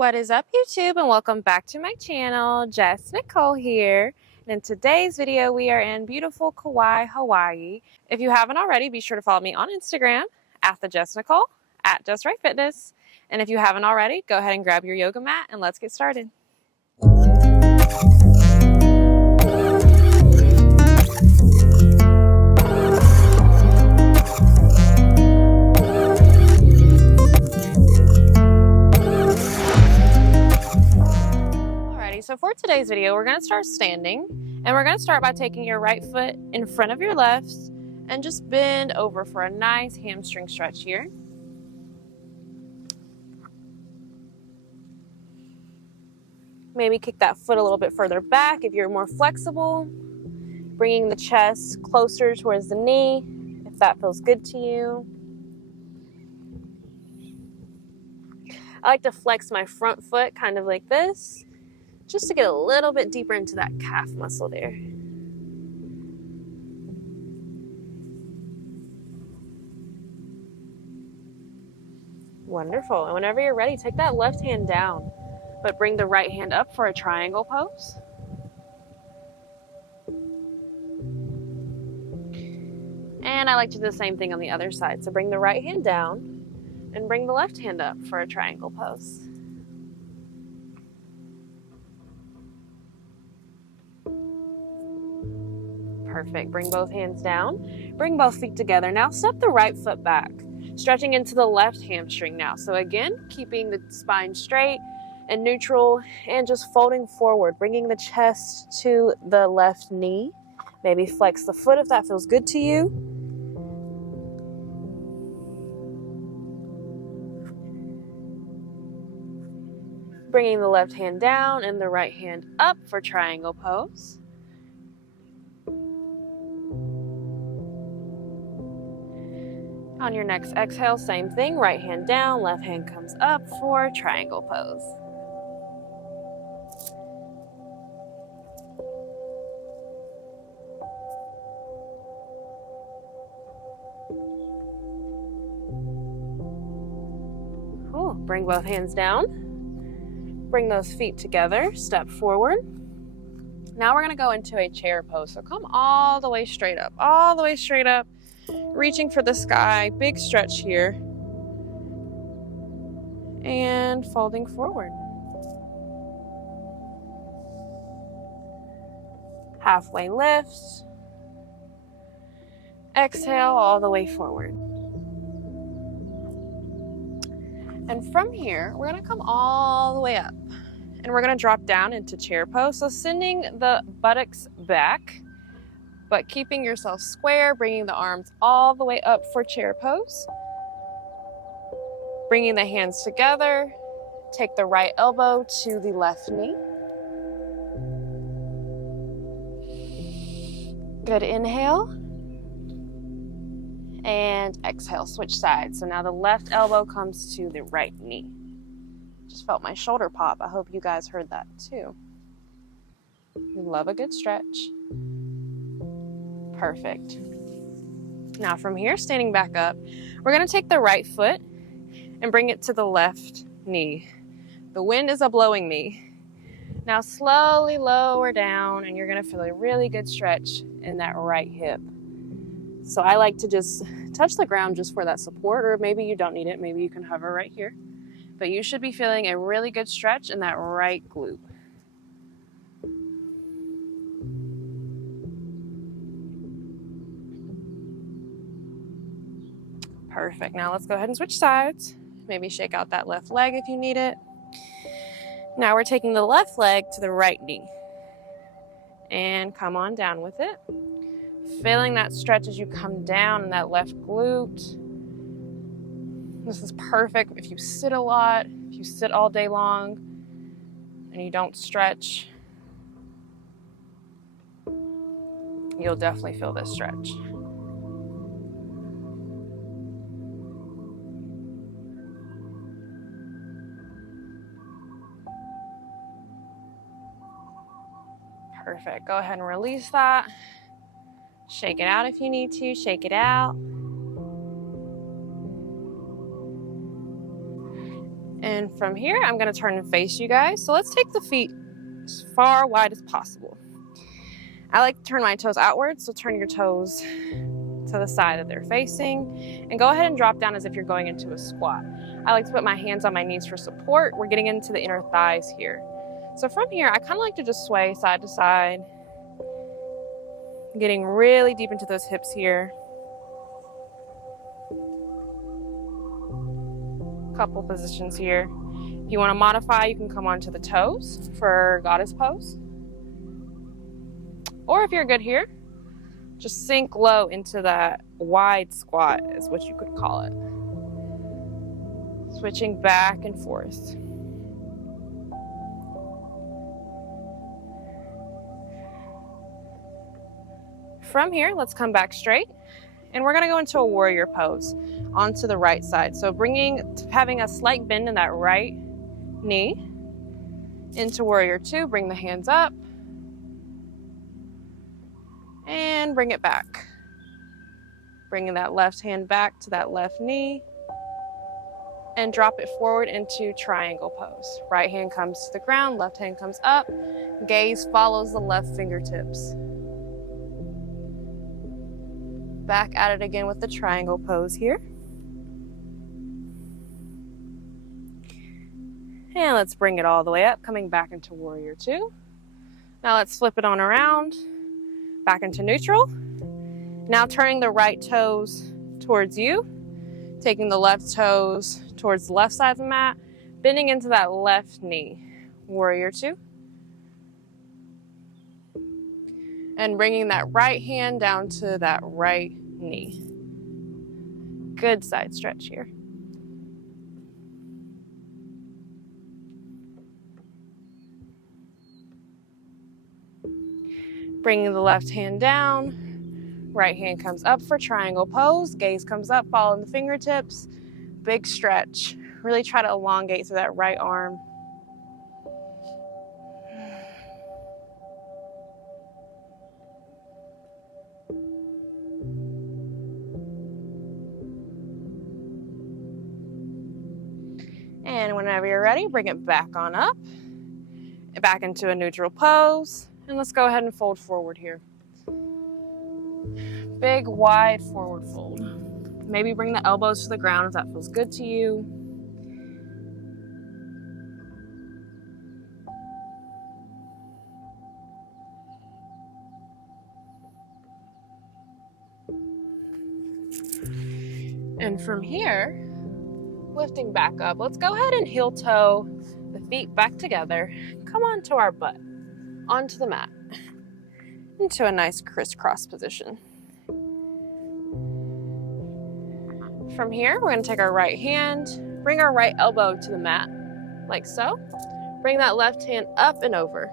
What is up, YouTube, and welcome back to my channel. Jess Nicole here. And in today's video, we are in beautiful Kauai, Hawaii. If you haven't already, be sure to follow me on Instagram at @JessNicole, at Jess Right Fitness. And if you haven't already, go ahead and grab your yoga mat and let's get started. So for today's video, we're going to start standing, and we're going to start by taking your right foot in front of your left and just bend over for a nice hamstring stretch here. Maybe kick that foot a little bit further back if you're more flexible, bringing the chest closer towards the knee if that feels good to you. I like to flex my front foot kind of like this, just to get a little bit deeper into that calf muscle there. Wonderful. And whenever you're ready, take that left hand down, but bring the right hand up for a triangle pose. And I like to do the same thing on the other side. So bring the right hand down and bring the left hand up for a triangle pose. Perfect. Bring both hands down. Bring both feet together. Now step the right foot back, stretching into the left hamstring now. So again, keeping the spine straight and neutral and just folding forward, bringing the chest to the left knee. Maybe flex the foot if that feels good to you. Bringing the left hand down and the right hand up for triangle pose. On your next exhale, same thing, right hand down, left hand comes up for triangle pose. Cool. Bring both hands down. Bring those feet together, step forward. Now we're going to go into a chair pose. So come all the way straight up, all the way straight up. Reaching for the sky, big stretch here, and folding forward. Halfway lift, exhale all the way forward. And from here, we're gonna come all the way up, and we're gonna drop down into chair pose. So sending the buttocks back, but keeping yourself square, bringing the arms all the way up for chair pose. Bringing the hands together, take the right elbow to the left knee. Good inhale. And exhale, switch sides. So now the left elbow comes to the right knee. Just felt my shoulder pop. I hope you guys heard that too. We love a good stretch. Perfect. Now from here, standing back up, we're going to take the right foot and bring it to the left knee. The wind is a-blowing me. Now slowly lower down, and you're going to feel a really good stretch in that right hip. So I like to just touch the ground just for that support, or maybe you don't need it. Maybe you can hover right here. But you should be feeling a really good stretch in that right glute. Perfect. Now let's go ahead and switch sides. Maybe shake out that left leg if you need it. Now we're taking the left leg to the right knee. And come on down with it. Feeling that stretch as you come down in that left glute. This is perfect if you sit a lot, if you sit all day long and you don't stretch. You'll definitely feel this stretch. Perfect. Go ahead and release that. Shake it out if you need to. Shake it out. And And from here, I'm gonna turn and face you guys. So let's take the feet as far wide as possible. I like to turn my toes outwards, so turn your toes to the side that they're facing, and go ahead and drop down as if you're going into a squat. I like to put my hands on my knees for support. We're getting into the inner thighs here. So from here, I kind of like to just sway side to side, getting really deep into those hips here. Couple positions here. If you want to modify, you can come onto the toes for goddess pose. Or if you're good here, just sink low into that wide squat is what you could call it. Switching back and forth. From here, let's come back straight, and we're gonna go into a warrior pose onto the right side. So having a slight bend in that right knee. Into warrior two, bring the hands up, and bring it back. Bringing that left hand back to that left knee, and drop it forward into triangle pose. Right hand comes to the ground, left hand comes up, gaze follows the left fingertips. Back at it again with the triangle pose here. And let's bring it all the way up, coming back into warrior two. Now let's flip it on around, back into neutral. Now turning the right toes towards you, taking the left toes towards the left side of the mat, bending into that left knee, warrior two. And bringing that right hand down to that right knee. Good side stretch here. Bringing the left hand down, right hand comes up for triangle pose, gaze comes up, following the fingertips, big stretch. Really try to elongate through that right arm. And whenever you're ready, bring it back on up, back into a neutral pose. And let's go ahead and fold forward here. Big, wide forward fold. Maybe bring the elbows to the ground if that feels good to you. And from here, lifting back up, let's go ahead and heel toe the feet back together. Come onto our butt, onto the mat, into a nice crisscross position. From here, we're going to take our right hand, bring our right elbow to the mat, like so. Bring that left hand up and over.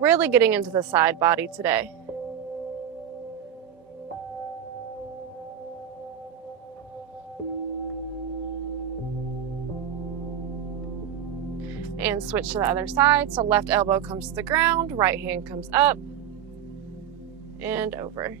Really getting into the side body today. And switch to the other side. So left elbow comes to the ground, right hand comes up and over.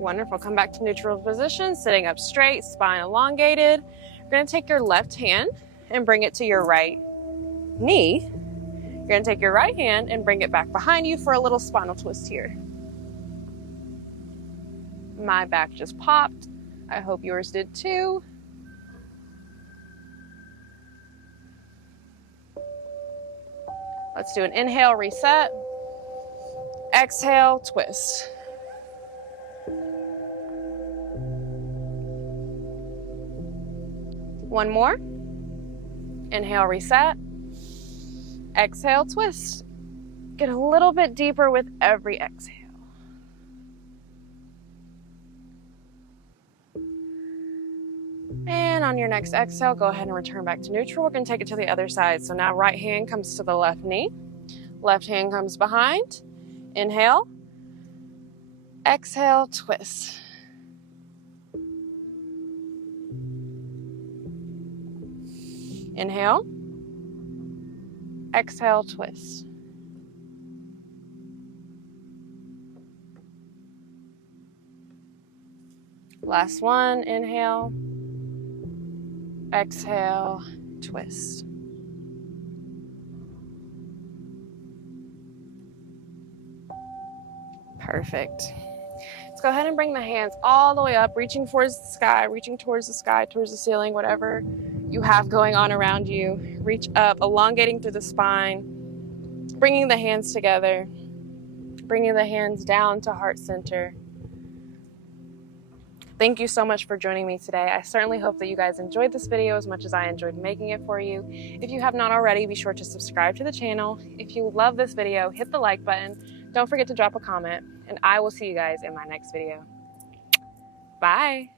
Wonderful. Come back to neutral position, sitting up straight, spine elongated. You're going to take your left hand and bring it to your right knee. You're going to take your right hand and bring it back behind you for a little spinal twist here. My back just popped. I hope yours did too. Let's do an inhale, reset. Exhale, twist. One more. Inhale, reset. Exhale, twist. Get a little bit deeper with every exhale. And on your next exhale, go ahead and return back to neutral. We're going to take it to the other side. So now right hand comes to the left knee. Left hand comes behind. Inhale. Exhale, twist. Inhale. Exhale, twist. Last one, inhale, exhale, twist. Perfect. Let's go ahead and bring the hands all the way up, reaching towards the sky, towards the ceiling, whatever you have going on around you. Reach up, elongating through the spine, bringing the hands together, bringing the hands down to heart center. Thank you so much for joining me today. I certainly hope that you guys enjoyed this video as much as I enjoyed making it for you. If you have not already, be sure to subscribe to the channel. If you love this video, hit the like button. Don't forget to drop a comment, and I will see you guys in my next video. Bye.